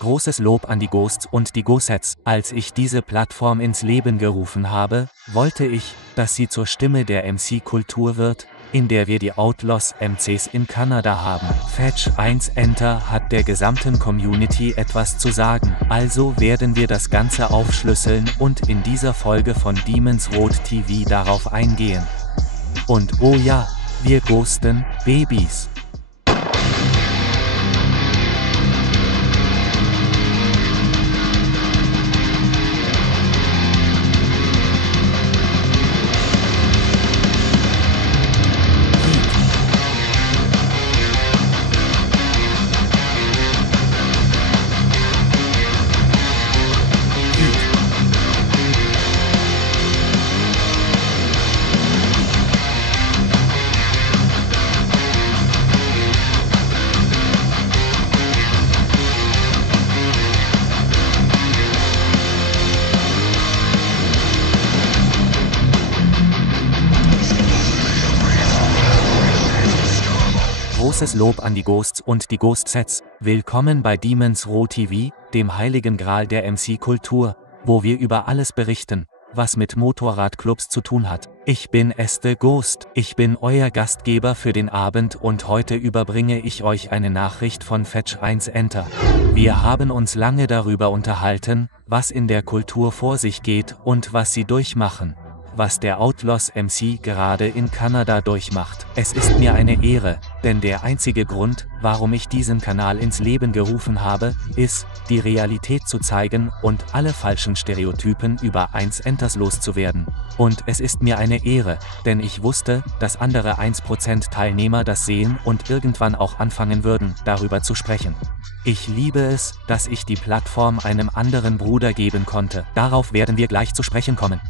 Großes Lob an die Ghosts und die Gossets. Als ich diese Plattform ins Leben gerufen habe, wollte ich, dass sie zur Stimme der MC-Kultur wird, in der wir die Outlaws MCs in Kanada haben. Fetch 1 Enter hat der gesamten Community etwas zu sagen, also werden wir das Ganze aufschlüsseln und in dieser Folge von Demons Road TV darauf eingehen. Und oh ja, wir ghosten Babys. Großes Lob an die Ghosts und die Ghost-Sets. Willkommen bei Demons Road TV, dem heiligen Gral der MC-Kultur, wo wir über alles berichten, was mit Motorradclubs zu tun hat. Ich bin Este Ghost, ich bin euer Gastgeber für den Abend und heute überbringe ich euch eine Nachricht von Fetch 1 Enter. Wir haben uns lange darüber unterhalten, was in der Kultur vor sich geht und was sie durchmachen. Was der Outlaws MC gerade in Kanada durchmacht. Es ist mir eine Ehre, denn der einzige Grund, warum ich diesen Kanal ins Leben gerufen habe, ist, die Realität zu zeigen und alle falschen Stereotypen über 1 Enters loszuwerden. Und es ist mir eine Ehre, denn ich wusste, dass andere 1% Teilnehmer das sehen und irgendwann auch anfangen würden, darüber zu sprechen. Ich liebe es, dass ich die Plattform einem anderen Bruder geben konnte. Darauf werden wir gleich zu sprechen kommen.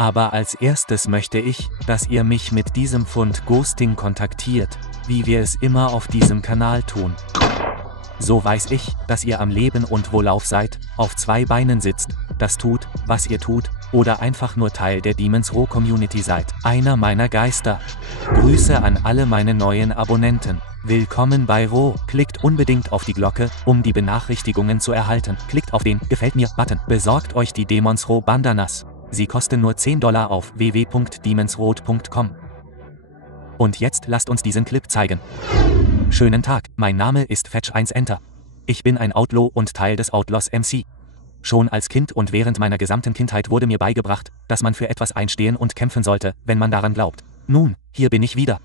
Aber als erstes möchte ich, dass ihr mich mit diesem Fund Ghosting kontaktiert, wie wir es immer auf diesem Kanal tun. So weiß ich, dass ihr am Leben und wohlauf seid, auf 2 Beinen sitzt, das tut, was ihr tut, oder einfach nur Teil der Demons Road Community seid. Einer meiner Geister. Grüße an alle meine neuen Abonnenten. Willkommen bei Ro. Klickt unbedingt auf die Glocke, um die Benachrichtigungen zu erhalten. Klickt auf den Gefällt mir-Button. Besorgt euch die Demons Road Bandanas. Sie kosten nur $10 auf www.demonsroad.com. Und jetzt lasst uns diesen Clip zeigen. Schönen Tag, mein Name ist Fetch 1 Enter. Ich bin ein Outlaw und Teil des Outlaws MC. Schon als Kind und während meiner gesamten Kindheit wurde mir beigebracht, dass man für etwas einstehen und kämpfen sollte, wenn man daran glaubt. Nun, hier bin ich wieder.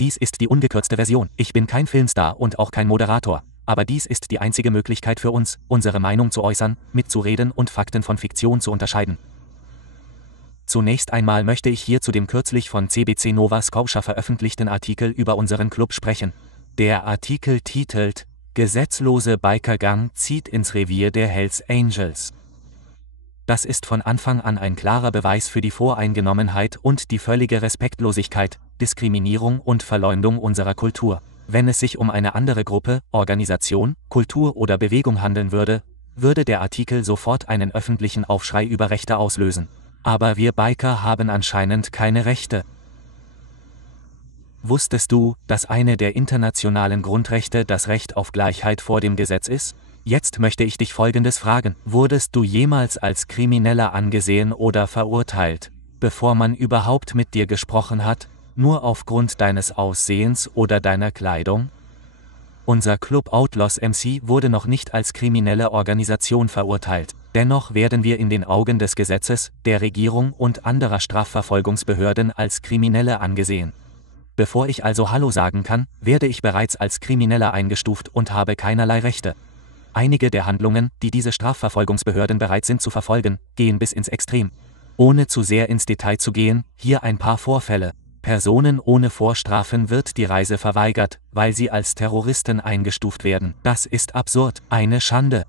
Dies ist die ungekürzte Version. Ich bin kein Filmstar und auch kein Moderator. Aber dies ist die einzige Möglichkeit für uns, unsere Meinung zu äußern, mitzureden und Fakten von Fiktion zu unterscheiden. Zunächst einmal möchte ich hier zu dem kürzlich von CBC Nova Scotia veröffentlichten Artikel über unseren Club sprechen. Der Artikel titelt "Gesetzlose Bikergang zieht ins Revier der Hells Angels". Das ist von Anfang an ein klarer Beweis für die Voreingenommenheit und die völlige Respektlosigkeit, Diskriminierung und Verleumdung unserer Kultur. Wenn es sich um eine andere Gruppe, Organisation, Kultur oder Bewegung handeln würde, würde der Artikel sofort einen öffentlichen Aufschrei über Rechte auslösen. Aber wir Biker haben anscheinend keine Rechte. Wusstest du, dass eine der internationalen Grundrechte das Recht auf Gleichheit vor dem Gesetz ist? Jetzt möchte ich dich Folgendes fragen. Wurdest du jemals als Krimineller angesehen oder verurteilt, bevor man überhaupt mit dir gesprochen hat? Nur aufgrund deines Aussehens oder deiner Kleidung? Unser Club Outlaws MC wurde noch nicht als kriminelle Organisation verurteilt. Dennoch werden wir in den Augen des Gesetzes, der Regierung und anderer Strafverfolgungsbehörden als Kriminelle angesehen. Bevor ich also Hallo sagen kann, werde ich bereits als Krimineller eingestuft und habe keinerlei Rechte. Einige der Handlungen, die diese Strafverfolgungsbehörden bereit sind zu verfolgen, gehen bis ins Extrem. Ohne zu sehr ins Detail zu gehen, hier ein paar Vorfälle. Personen ohne Vorstrafen wird die Reise verweigert, weil sie als Terroristen eingestuft werden. Das ist absurd, eine Schande.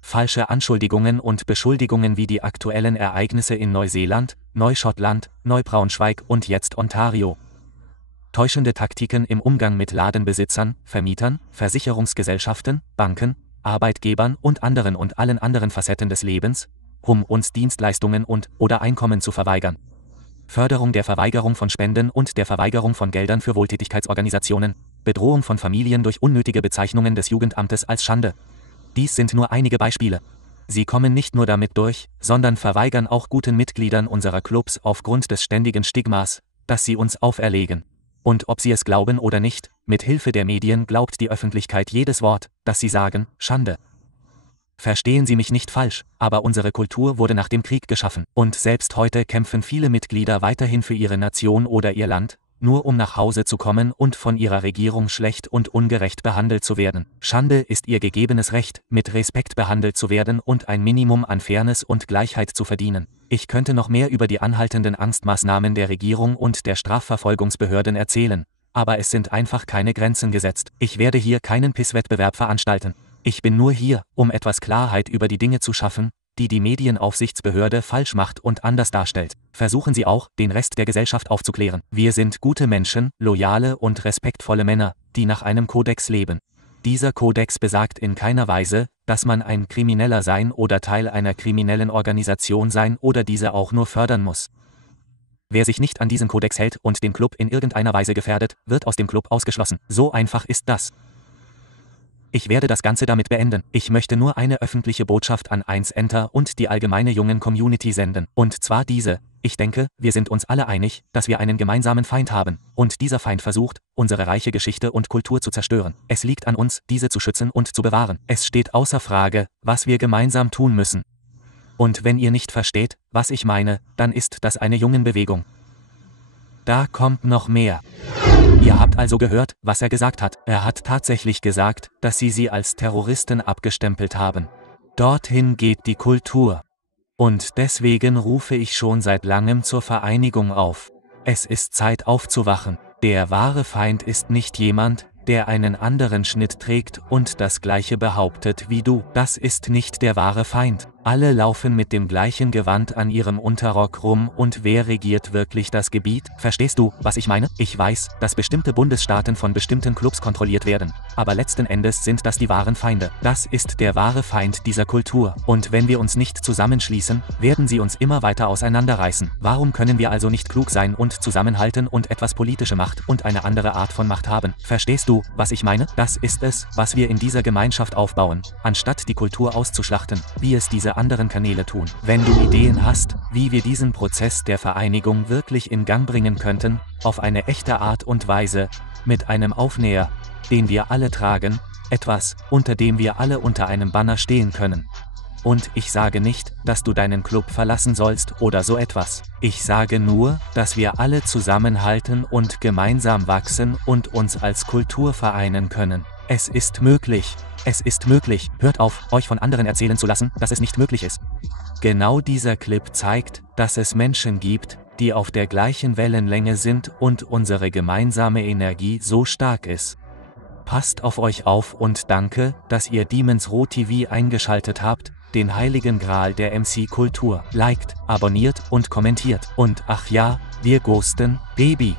Falsche Anschuldigungen und Beschuldigungen wie die aktuellen Ereignisse in Neuseeland, Neuschottland, Neubraunschweig und jetzt Ontario. Täuschende Taktiken im Umgang mit Ladenbesitzern, Vermietern, Versicherungsgesellschaften, Banken, Arbeitgebern und allen anderen Facetten des Lebens, um uns Dienstleistungen und/oder Einkommen zu verweigern. Förderung der Verweigerung von Spenden und der Verweigerung von Geldern für Wohltätigkeitsorganisationen. Bedrohung von Familien durch unnötige Bezeichnungen des Jugendamtes als Schande. Dies sind nur einige Beispiele. Sie kommen nicht nur damit durch, sondern verweigern auch guten Mitgliedern unserer Clubs aufgrund des ständigen Stigmas, das sie uns auferlegen. Und ob sie es glauben oder nicht, mit Hilfe der Medien glaubt die Öffentlichkeit jedes Wort, das sie sagen, Schande. Verstehen Sie mich nicht falsch, aber unsere Kultur wurde nach dem Krieg geschaffen. Und selbst heute kämpfen viele Mitglieder weiterhin für ihre Nation oder ihr Land, nur um nach Hause zu kommen und von ihrer Regierung schlecht und ungerecht behandelt zu werden. Schande ist ihr gegebenes Recht, mit Respekt behandelt zu werden und ein Minimum an Fairness und Gleichheit zu verdienen. Ich könnte noch mehr über die anhaltenden Angstmaßnahmen der Regierung und der Strafverfolgungsbehörden erzählen, aber es sind einfach keine Grenzen gesetzt. Ich werde hier keinen Pisswettbewerb veranstalten. Ich bin nur hier, um etwas Klarheit über die Dinge zu schaffen, die die Medienaufsichtsbehörde falsch macht und anders darstellt. Versuchen Sie auch, den Rest der Gesellschaft aufzuklären. Wir sind gute Menschen, loyale und respektvolle Männer, die nach einem Kodex leben. Dieser Kodex besagt in keiner Weise, dass man ein Krimineller sein oder Teil einer kriminellen Organisation sein oder diese auch nur fördern muss. Wer sich nicht an diesen Kodex hält und den Club in irgendeiner Weise gefährdet, wird aus dem Club ausgeschlossen. So einfach ist das. Ich werde das Ganze damit beenden. Ich möchte nur eine öffentliche Botschaft an 1Enter und die allgemeine jungen Community senden. Und zwar diese: Ich denke, wir sind uns alle einig, dass wir einen gemeinsamen Feind haben. Und dieser Feind versucht, unsere reiche Geschichte und Kultur zu zerstören. Es liegt an uns, diese zu schützen und zu bewahren. Es steht außer Frage, was wir gemeinsam tun müssen. Und wenn ihr nicht versteht, was ich meine, dann ist das eine Jungenbewegung. Da kommt noch mehr. Ihr habt also gehört, was er gesagt hat. Er hat tatsächlich gesagt, dass sie als Terroristen abgestempelt haben. Dorthin geht die Kultur. Und deswegen rufe ich schon seit langem zur Vereinigung auf. Es ist Zeit aufzuwachen. Der wahre Feind ist nicht jemand, der einen anderen Schnitt trägt und das Gleiche behauptet wie du. Das ist nicht der wahre Feind. Alle laufen mit dem gleichen Gewand an ihrem Unterrock rum und wer regiert wirklich das Gebiet? Verstehst du, was ich meine? Ich weiß, dass bestimmte Bundesstaaten von bestimmten Clubs kontrolliert werden, aber letzten Endes sind das die wahren Feinde. Das ist der wahre Feind dieser Kultur. Und wenn wir uns nicht zusammenschließen, werden sie uns immer weiter auseinanderreißen. Warum können wir also nicht klug sein und zusammenhalten und etwas politische Macht und eine andere Art von Macht haben? Verstehst du, was ich meine? Das ist es, was wir in dieser Gemeinschaft aufbauen, anstatt die Kultur auszuschlachten, wie es diese anderen Kanäle tun. Wenn du Ideen hast, wie wir diesen Prozess der Vereinigung wirklich in Gang bringen könnten, auf eine echte Art und Weise, mit einem Aufnäher, den wir alle tragen, etwas, unter dem wir alle unter einem Banner stehen können. Und ich sage nicht, dass du deinen Club verlassen sollst oder so etwas. Ich sage nur, dass wir alle zusammenhalten und gemeinsam wachsen und uns als Kultur vereinen können. Es ist möglich. Es ist möglich. Hört auf, euch von anderen erzählen zu lassen, dass es nicht möglich ist. Genau dieser Clip zeigt, dass es Menschen gibt, die auf der gleichen Wellenlänge sind und unsere gemeinsame Energie so stark ist. Passt auf euch auf und danke, dass ihr Demons Roh TV eingeschaltet habt, den heiligen Gral der MC-Kultur. Liked, abonniert und kommentiert. Und ach ja, wir ghosten, Baby.